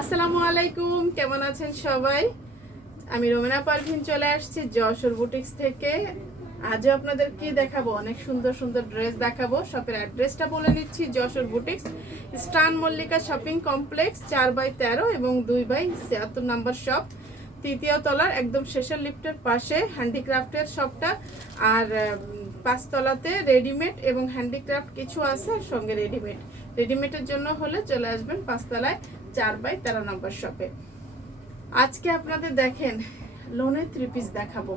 আসসালামু আলাইকুম, কেমন আছেন সবাই? আমি রোমেনা পারভিন চলে আসছি যশোর বুটিক্স থেকে। আজও আপনাদের কি দেখাবো, অনেক সুন্দর সুন্দর ড্রেস দেখাবো। শপের অ্যাড্রেসটা বলে নিচ্ছি, যশোর বুটিক্স, স্টান মল্লিকা শপিং কমপ্লেক্স, চার বাই তেরো এবং দুই বাই ছিয়াত্তর নাম্বার শপ, তৃতীয় তলার একদম শেষের লিফটের পাশে হ্যান্ডিক্রাফটের শপটা। আর পাঁচতলাতে রেডিমেড এবং হ্যান্ডিক্রাফট কিছু আছে, সঙ্গে রেডিমেড। রেডিমেডের জন্য হলে চলে আসবেন পাঁচতলায়। চার বাই তেরো নম্বর শপে আজকে আপনাদের দেখেন লোনের থ্রি পিস দেখাবো।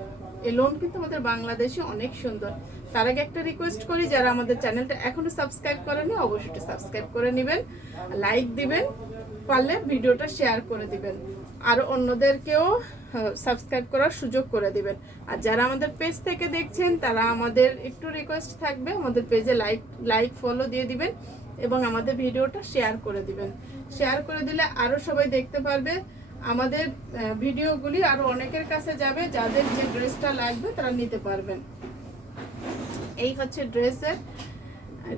এই লোন কিন্তু আমাদের বাংলাদেশে অনেক সুন্দর। তার আগে একটা রিকোয়েস্ট করি, যারা আমাদের চ্যানেলটা এখনও সাবস্ক্রাইব করেনি অবশ্যই সাবস্ক্রাইব করে নেবেন লাইক দিবেন, পারলে ভিডিওটা শেয়ার করে দিবেন। আর অন্যদেরকেও সাবস্ক্রাইব করার সুযোগ করে দিবেন। আর যারা আমাদের পেজ থেকে দেখছেন, তারা আমাদের একটু রিকোয়েস্ট থাকবে, আমাদের পেজে লাইক লাইক ফলো দিয়ে দিবেন। এবং আমাদের ভিডিওটা শেয়ার করে দিবেন। শেয়ার করে দিলে আরও সবাই দেখতে পারবে। আমাদের ভিডিওগুলি আরও অনেকের কাছে যাবে, যাদের যে ড্রেসটা লাগবে তারা নিতে পারবেন। এই হচ্ছে ড্রেসের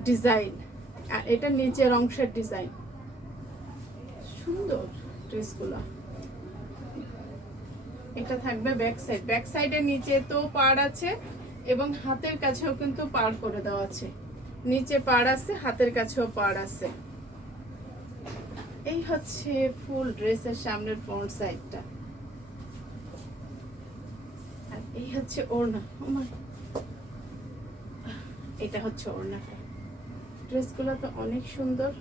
ডিজাইন। আর এটা নিচের অংশের ডিজাইন। সুন্দর ড্রেসগুলো। এটা থাকবে ব্যাক সাইড। ব্যাক সাইডের নিচে তো পাড় আছে এবং হাতের কাছেও কিন্তু পাড় করে দেওয়া আছে। নিচে পাড় আছে, হাতের কাছেও পাড় আছে। এই হচ্ছে ফুল ড্রেসের সামনের ফ্রন্ট সাইডটা আর এই হচ্ছে ওড়না। ও মা। এটা হচ্ছে ওড়নাটা। ড্রেসগুলো তো অনেক সুন্দর।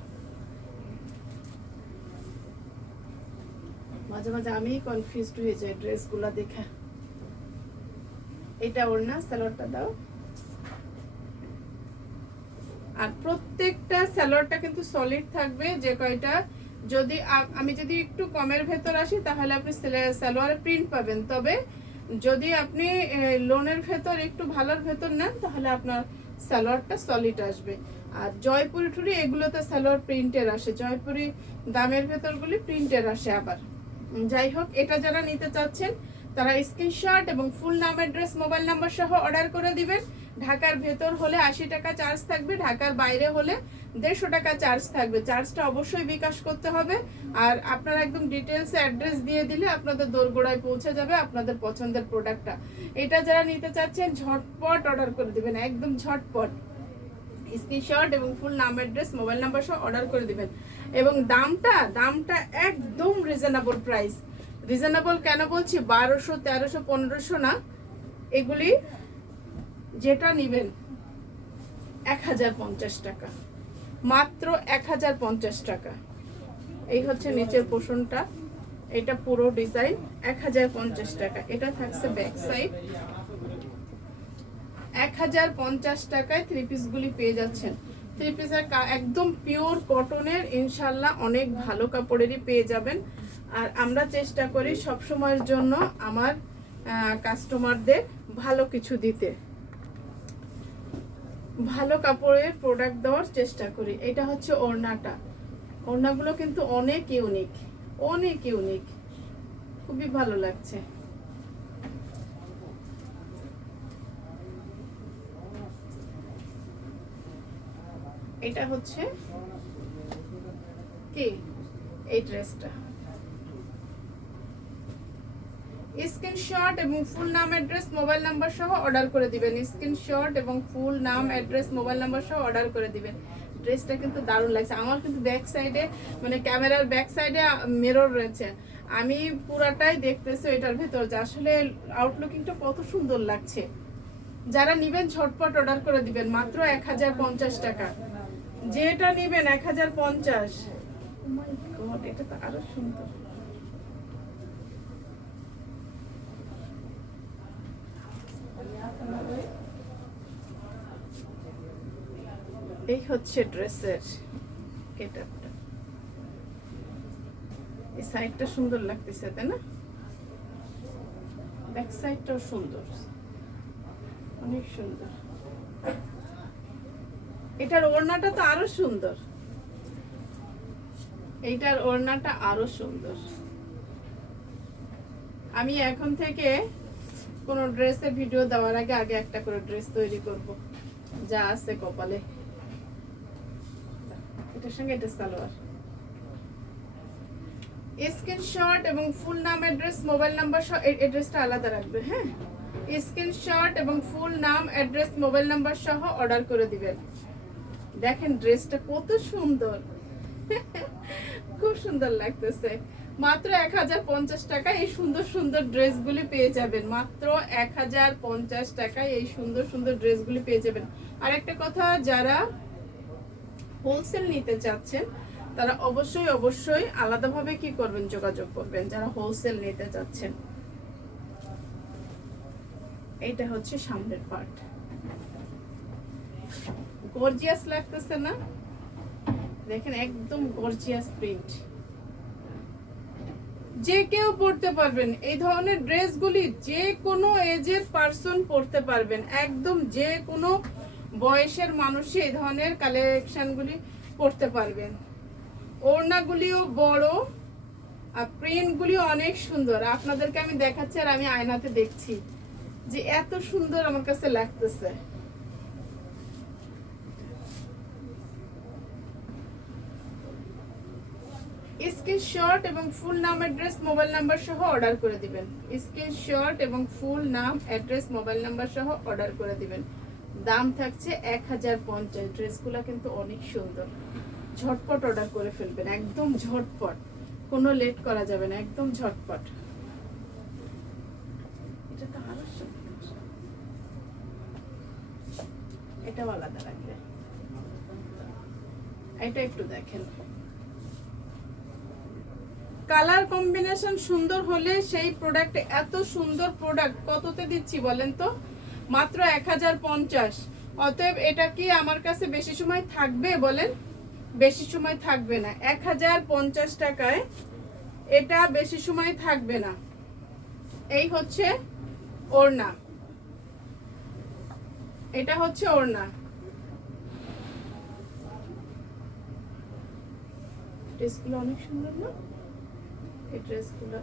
মাঝে মাঝে আমি কনফিউজড হয়ে যাই ড্রেসগুলো দেখা। এটা ওড়না, সালোয়ারটা দাও আর প্রত্যেকটা স্যালোয়ারটা কিন্তু সলিড থাকবে, যে কয়টা? যদি আমি যদি একটু কমের ভেতর আসি, তাহলে আপনি সালোয়ারে প্রিন্ট পাবেন। তবে যদি আপনি লোনের ভেতর একটু ভালোর ভেতর নেন, তাহলে আপনার সালোয়ারটা সলিড আসবে। আর জয়পুরি টুরি এগুলোতে সালোয়ার প্রিন্টের আসে। জয়পুরি দামের ভেতরগুলি প্রিন্টের আসে আবার। যাই হোক, এটা যারা নিতে চাচ্ছেন, তারা স্ক্রিনশট এবং ফুল নাম অ্যাড্রেস মোবাইল নাম্বার সহ অর্ডার করে দিবেন। ঢাকার ভেতর হলে আশি টাকা চার্জ থাকবে, ঢাকার বাইরে হলে দেড়শো টাকা চার্জ থাকবে। চার্জটা অবশ্যই বিকাশ করতে হবে। আর আপনারা একদম ডিটেলসে অ্যাড্রেস দিয়ে দিলে আপনাদের দোরগোড়ায় পৌঁছে যাবে আপনাদের পছন্দের প্রোডাক্টটা এটা যারা নিতে চাচ্ছেন, ঝটপট অর্ডার করে দিবেন, একদম ঝটপট। স্ক্রিনশট এবং ফুল নাম অ্যাড্রেস মোবাইল নাম্বার সহ অর্ডার করে দিবেন। এবং দামটা দামটা একদম রিজনেবল প্রাইস রিজনেবল কেন বলছি? বারোশো, তেরোশো, পনেরোশো না। এগুলি যেটা নেবেন এক হাজার পঞ্চাশ টাকা। মাত্র এক হাজার পঞ্চাশ টাকা। এই হচ্ছে নিচের পোষণটা। এটা পুরো ডিজাইন এক হাজার পঞ্চাশ টাকা। এটা থাকছে ব্যাক সাইড। এক হাজার পঞ্চাশ টাকায় থ্রি পিসগুলি পেয়ে যাচ্ছেন। থ্রি পিসের একদম পিওর কটনের ইনশাল্লাহ অনেক ভালো কাপড়েরই পেয়ে যাবেন। আর আমরা চেষ্টা করি সব সময়ের জন্য আমার কাস্টমারদের ভালো কিছু দিতে। ভালো কাপড়ের প্রোডাক্ট দেওয়ার চেষ্টা করি। এটা হচ্ছে ওড়নাটা। ওড়নাগুলো কিন্তু অনেক ইউনিক অনেক ইউনিক খুবই ভালো লাগছে। এটা হচ্ছে কি? এই ড্রেসটা স্ক্রিনশট এবং ফুল নাম, অ্যাড্রেস, মোবাইল নাম্বার সহ অর্ডার করে দিবেন। স্ক্রিনশট এবং ফুল নাম, অ্যাড্রেস, মোবাইল নাম্বার সহ অর্ডার করে দিবেন। ড্রেসটা কিন্তু দারুণ লাগছে। আমার কিন্তু ব্যাক সাইডে মানে ক্যামেরার ব্যাক সাইডে মিরর রয়েছে। আমি পুরাটাই দেখতেছি এটার ভেতর যে আসলে আউটলুকিংটা কত সুন্দর লাগছে। যারা নিবেন, ঝটপট অর্ডার করে দিবেন। মাত্র এক হাজার পঞ্চাশ টাকা। যেটা নিবেন, এক হাজার পঞ্চাশ। এটা তো আরও সুন্দর। এই হচ্ছে ড্রেসের গেটআপটা। এই সাইডটা সুন্দর লাগতেছে, তাই না? ব্যাক সাইডটাও সুন্দর। অনেক সুন্দর। এটার ওড়নাটা তো আরও সুন্দর। এইটার ওড়নাটা আরও সুন্দর। আমি এখন থেকে কোনো ড্রেসের ভিডিও দেওয়ার আগে আগে একটা করে ড্রেস তৈরি করব। যা আছে কপালে। এটার সঙ্গে এটা সালোয়ার। স্ক্রিনশট এবং ফুল নাম অ্যাড্রেস মোবাইল নাম্বার সহ অ্যাড্রেসটা আলাদা রাখবে হ্যাঁ? স্ক্রিনশট এবং ফুল নাম অ্যাড্রেস মোবাইল নাম্বার সহ অর্ডার করে দিবেন। দেখেন ড্রেসটা কত সুন্দর। খুব সুন্দর লাগতেছে। মাত্র এক হাজার পঞ্চাশ টাকা এই সুন্দর সুন্দর ড্রেসগুলি পেয়ে যাবেন। মাত্র এক হাজার পঞ্চাশ টাকায় এই সুন্দর সুন্দর ড্রেসগুলি পেয়ে যাবেন। আর একটা কথা, যারা হোলসেল নিতে চাচ্ছেন, তারা অবশ্যই অবশ্যই আলাদাভাবে কি করবেন, যোগাযোগ করবেন, যারা হোলসেল নিতে চাচ্ছেন। এইটা হচ্ছে সামনের পার্ট গর্জিয়াস লাগতেছে না? দেখেন একদম গর্জিয়াস প্রিন্ট যে কেউ পড়তে পারবেন, এই ধরনের ড্রেসগুলি যে কোনো এজের পারসন পড়তে পারবেন, একদম যে কোনো বয়সের মানুষই এই ধরনের কালেকশনগুলি পড়তে পারবেন। ওড়নাগুলিও বড়, আর প্রিন্টগুলিও অনেক সুন্দর। আপনাদেরকে আমি দেখাচ্ছি আর আমি আয়নাতে দেখছি যে এত সুন্দর আমার কাছে লাগতেছে। স্ক্রিনশট এবং ফুল নাম, অ্যাড্রেস, মোবাইল নাম্বার সহ অর্ডার করে দিবেন। স্ক্রিনশট এবং ফুল নাম, অ্যাড্রেস, মোবাইল নাম্বার সহ অর্ডার করে দিবেন। দাম থাকছে এক হাজার পঞ্চাশ। ড্রেসগুলো কিন্তু অনেক সুন্দর। ঝটপট অর্ডার করে ফেলবেন, একদম ঝটপট। কোনো লেট করা যাবে না, একদম ঝটপট। এটাও আলাদা রাখবে এটা একটু দেখেন। কালার কম্বিনেশন সুন্দর হলে সেই প্রোডাক্ট এত সুন্দর প্রোডাক্ট কততে দিচ্ছি বলেন তো? মাত্র এক হাজার পঞ্চাশ। অতএব এটা কি আমার কাছে বেশি সময় থাকবে বলেন? বেশি সময় থাকবে না। এক হাজার পঞ্চাশ টাকায় এটা বেশি সময় থাকবে না। এই হচ্ছে ওড়না। এটা হচ্ছে ওড়না। ড্রেসগুলো অনেক সুন্দর না? এই ড্রেসগুলো।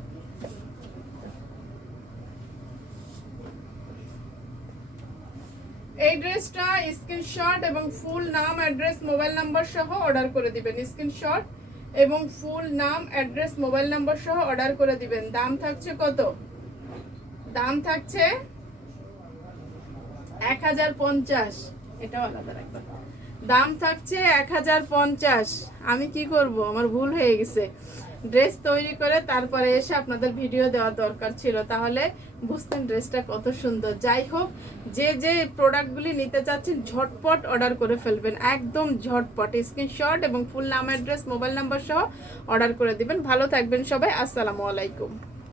এই ড্রেসটা স্ক্রিনশট এবং ফুল নাম, অ্যাড্রেস, মোবাইল নাম্বার সহ অর্ডার করে দিবেন। স্ক্রিনশট এবং ফুল নাম, অ্যাড্রেস, মোবাইল নাম্বার সহ অর্ডার করে দিবেন। দাম থাকছে কত? দাম থাকছে এক হাজার পঞ্চাশ। এটাও আলাদা রাখবেন দাম থাকছে এক হাজার পঞ্চাশ। আমি কি করব? আমার ভুল হয়ে গেছে। ড্রেস তৈরি করে তারপরে এসে আপনাদের ভিডিও দেওয়া দরকার ছিল। তাহলে বুঝতেন ড্রেসটা কত সুন্দর। যাই হোক, যে যে প্রোডাক্টগুলি নিতে চাচ্ছেন, ঝটপট অর্ডার করে ফেলবেন। একদম ঝটপট। স্ক্রিনশট এবং ফুল নাম অ্যাড্রেস মোবাইল নাম্বার সহ অর্ডার করে দিবেন। ভালো থাকবেন সবাই। আসসালামু আলাইকুম।